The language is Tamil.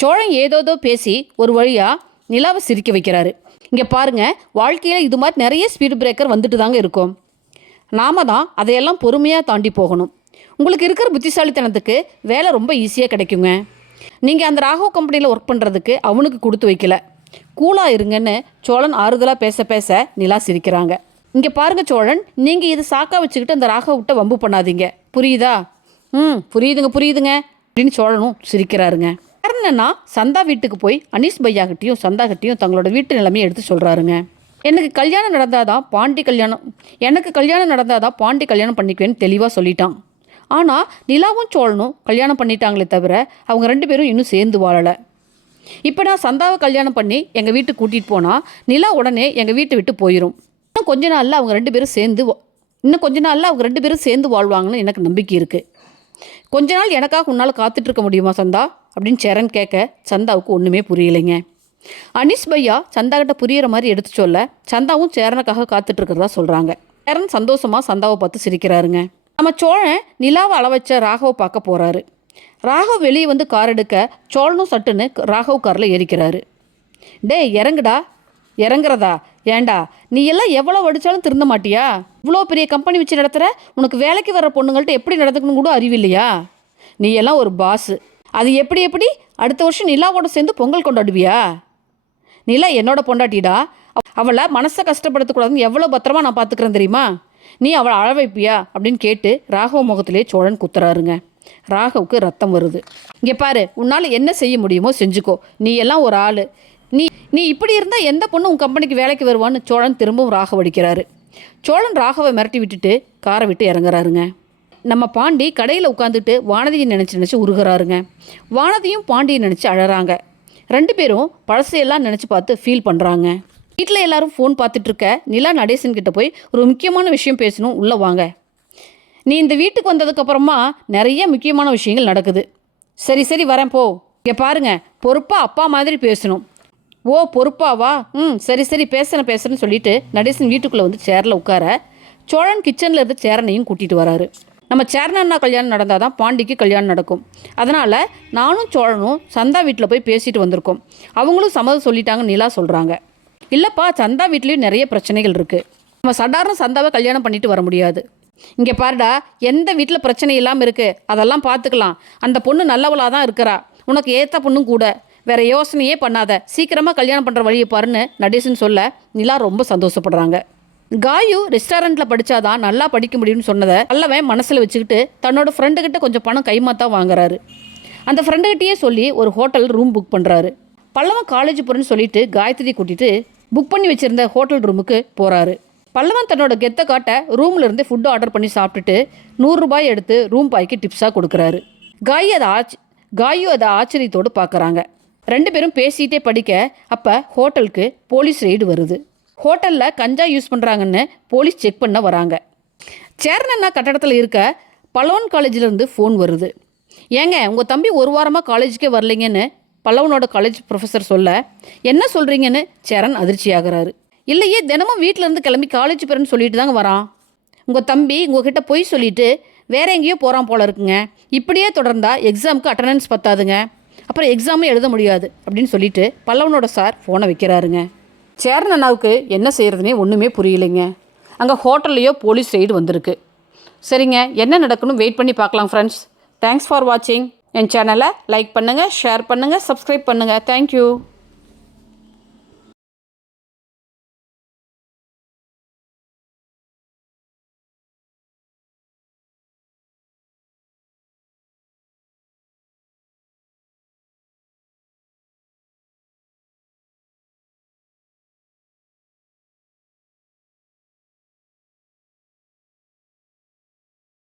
சோழன் ஏதோதோ பேசி ஒரு வழியாக நிலாவை சிரிக்க வைக்கிறாரு. இங்கே பாருங்கள், வாழ்க்கையில் இது மாதிரி நிறைய ஸ்பீடு பிரேக்கர் வந்துட்டு தாங்க இருக்கும். நாம தான் அதையெல்லாம் பொறுமையாக தாண்டி போகணும். உங்களுக்கு இருக்கிற புத்திசாலித்தனத்துக்கு வேலை ரொம்ப ஈஸியாக கிடைக்குங்க. நீங்கள் அந்த ராகவ் கம்பெனியில் ஒர்க் பண்ணுறதுக்கு அவனுக்கு கொடுத்து வைக்கல. கூலாக இருங்கன்னு சோழன் ஆறுதலாக பேச பேச நிலா சிரிக்கிறாங்க. இங்கே பாருங்கள் சோழன், நீங்கள் இது சாக்கா வச்சுக்கிட்டு அந்த ராகவிட்ட வம்பு பண்ணாதீங்க, புரியுதா? புரியுதுங்க அப்படின்னு சோழனும் சிரிக்கிறாருங்க. என்னன்னா சந்தா வீட்டுக்கு போய் அனீஸ் பையாகிட்டையும் சந்தாகிட்டையும் தங்களோட வீட்டு நிலைமையை எடுத்து சொல்கிறாருங்க. எனக்கு கல்யாணம் நடந்தாதான் பாண்டி கல்யாணம் பண்ணிக்குவேன்னு தெளிவாக சொல்லிட்டான். ஆனால் நிலாவும் சோழனும் கல்யாணம் பண்ணிட்டாங்களே தவிர அவங்க 2 பேரும் இன்னும் சேர்ந்து வாழலை. இப்போ நான் சந்தாவை கல்யாணம் பண்ணி எங்கள் வீட்டுக்கு கூட்டிகிட்டு போனால் நிலா உடனே எங்கள் வீட்டை விட்டு போயிடும். இன்னும் கொஞ்ச நாளில் அவங்க ரெண்டு பேரும் சேர்ந்து வாழ்வாங்கன்னு எனக்கு நம்பிக்கை இருக்குது. கொஞ்ச நாள் எனக்காக உன்னால் காத்துட்ருக்க முடியுமா சந்தா அப்படின்னு சரண் கேட்க சந்தாவுக்கு ஒன்றுமே புரியலைங்க. அனீஸ் பையா சந்தாக்கிட்ட புரிகிற மாதிரி எடுத்து சொல்ல சந்தாவும் சேரனுக்காக காத்துட்ருக்கிறதா சொல்கிறாங்க. சேரன் சந்தோஷமாக சந்தாவை பார்த்து சிரிக்கிறாருங்க. நம்ம சோழன் நிலாவை அளவச்ச ராகவை பார்க்க போகிறாரு. ராகவ் வெளியே வந்து கார் எடுக்க சோழனும் சட்டுன்னு ராகவ் காரில் ஏறிக்கிறாரு. இறங்குடா. இறங்குறதா? ஏண்டா, நீ எல்லாம் எவ்வளோ அடித்தாலும் திருந்த மாட்டியா? இவ்வளோ பெரிய கம்பெனி வச்சு நடத்துகிற, உனக்கு வேலைக்கு வர பொண்ணுங்கள்ட்ட எப்படி நடந்துக்கணும் கூட அறிவில்லையா? நீ எல்லாம் ஒரு பாஸு. அது எப்படி அடுத்த வருஷம் நிலாவோட சேர்ந்து பொங்கல் கொண்டாடுவியா? நிலா என்னோட பொண்டாட்டிடா. அவளை மனசை கஷ்டப்படுத்தக்கூடாதுன்னு எவ்வளோ பத்திரமா நான் பார்த்துக்கிறேன் தெரியுமா? நீ அவளை அழ வைப்பியா அப்படின்னு கேட்டு ராகவ் முகத்திலே சோழன் குத்துறாருங்க. ராகவுக்கு ரத்தம் வருது. இங்கே பாரு, உன்னால் என்ன செய்ய முடியுமோ செஞ்சுக்கோ. நீ எல்லாம் ஒரு ஆள். நீ இப்படி இருந்தால் எந்த பொண்ணு உன் கம்பெனிக்கு வேலைக்கு வருவான்னு சோழன் திரும்பவும் ராகவ் அடிக்கிறாரு. சோழன் ராகவை மிரட்டி விட்டுட்டு காரை விட்டு இறங்குறாருங்க. நம்ம பாண்டி கடையில் உட்காந்துட்டு வானதியை நினச்சி உருகிறாருங்க. வானதியும் பாண்டியை நினச்சி அழறாங்க. 2 பேரும் பழசையெல்லாம் நினச்சி பார்த்து ஃபீல் பண்ணுறாங்க. வீட்டில் எல்லாரும் ஃபோன் பார்த்துட்ருக்க நிலா நடேசன் கிட்ட போய் ஒரு முக்கியமான விஷயம் பேசணும், உள்ளே வாங்க. நீ இந்த வீட்டுக்கு வந்ததுக்கப்புறமா நிறைய முக்கியமான விஷயங்கள் நடக்குது. சரி வரேன் போ. இங்கே பாருங்க, பொறுப்பாக அப்பா மாதிரி பேசணும். ஓ பொறுப்பாவா? சரி பேசுகிறேன்னு சொல்லிட்டு நடேசன் வீட்டுக்குள்ளே வந்து சேரில் உட்கார சோழன் கிச்சனில் இருந்து சேரனையும் கூட்டிகிட்டு வராரு. நம்ம சேரனண்ணா கல்யாணம் நடந்தால் தான் பாண்டிக்கு கல்யாணம் நடக்கும். அதனால் நானும் சோழனும் சந்தா வீட்டில் போய் பேசிட்டு வந்திருக்கோம். அவங்களும் சம்மதம் சொல்லிட்டாங்க நிலா சொல்கிறாங்க. இல்லைப்பா, சந்தா வீட்லேயும் நிறைய பிரச்சனைகள் இருக்குது. நம்ம சாதாரண சந்தாவை கல்யாணம் பண்ணிட்டு வர முடியாது. இங்கே பாருடா, எந்த வீட்டில் பிரச்சனை இல்லாமல் இருக்குது அதெல்லாம் பார்த்துக்கலாம். அந்த பொண்ணு நல்லவளாக தான் இருக்கிறா, உனக்கு ஏற்ற பொண்ணும் கூட. வேறு யோசனையே பண்ணாத, சீக்கிரமாக கல்யாணம் பண்ணுற வழியை பாருன்னு நடேசன் சொல்ல நிலா ரொம்ப சந்தோஷப்படுறாங்க. காயு ரெஸ்டாரண்ட்டில் படித்தாதான் நல்லா படிக்க முடியும்னு சொன்னதை நல்லவன் மனசில் வச்சுக்கிட்டு தன்னோட ஃப்ரெண்டுக்கிட்ட கொஞ்சம் பணம் கைமாத்தா வாங்குறாரு. அந்த ஃப்ரெண்டுக்கிட்டேயே சொல்லி ஒரு ஹோட்டல் ரூம் புக் பண்ணுறாரு. பல்லவன் காலேஜ் போகிறேன்னு சொல்லிட்டு காயத்ரி கூட்டிகிட்டு புக் பண்ணி வச்சுருந்த ஹோட்டல் ரூமுக்கு போகிறாரு. பல்லவன் தன்னோட கெத்தை காட்ட ரூமில் இருந்து ஃபுட்டு ஆர்டர் பண்ணி சாப்பிட்டுட்டு 100 ரூபாய் எடுத்து ரூம் பாய்க்கு டிப்ஸாக கொடுக்குறாரு. காயு அதை ஆச்சரியத்தோடு பார்க்குறாங்க. 2 பேரும் பேசிகிட்டே படிக்க அப்போ ஹோட்டலுக்கு போலீஸ் ரெய்டு வருது. ஹோட்டலில் கஞ்சா யூஸ் பண்ணுறாங்கன்னு போலீஸ் செக் பண்ண வராங்க. சேரனண்ணா கட்டடத்தில் இருக்க பல்லவன் காலேஜிலேருந்து ஃபோன் வருது. ஏங்க, உங்கள் தம்பி 1 வாரமாக காலேஜுக்கே வரலைங்கன்னு பல்லவனோட காலேஜ் ப்ரொஃபஸர் சொல்ல, என்ன சொல்கிறீங்கன்னு சேரன் அதிர்ச்சி ஆகிறாரு. இல்லையே, தினமும் வீட்டிலேருந்து கிளம்பி காலேஜ் போகிறேன்னு சொல்லிட்டு தாங்க வரான். உங்கள் தம்பி உங்ககிட்ட பொய் சொல்லிவிட்டு வேற எங்கேயோ போகிறான் போல இருக்குங்க. இப்படியே தொடர்ந்தா எக்ஸாமுக்கு அட்டண்டன்ஸ் பத்தாதுங்க, அப்புறம் எக்ஸாமும் எழுத முடியாது அப்படின்னு சொல்லிட்டு பல்லவனோட சார் ஃபோனை வைக்கிறாருங்க. சேரன் அண்ணாவுக்கு என்ன செய்கிறதுனே ஒன்றுமே புரியலைங்க. அங்கே ஹோட்டல்லையோ போலீஸ் ரெய்டு வந்திருக்கு. சரிங்க, என்ன நடக்கணும் வெயிட் பண்ணி பார்க்கலாம் ஃப்ரெண்ட்ஸ். தேங்க்ஸ் ஃபார் வாட்சிங். என் சேனலை லைக் பண்ணுங்கள், ஷேர் பண்ணுங்கள், சப்ஸ்கிரைப் பண்ணுங்கள். தேங்க்யூ.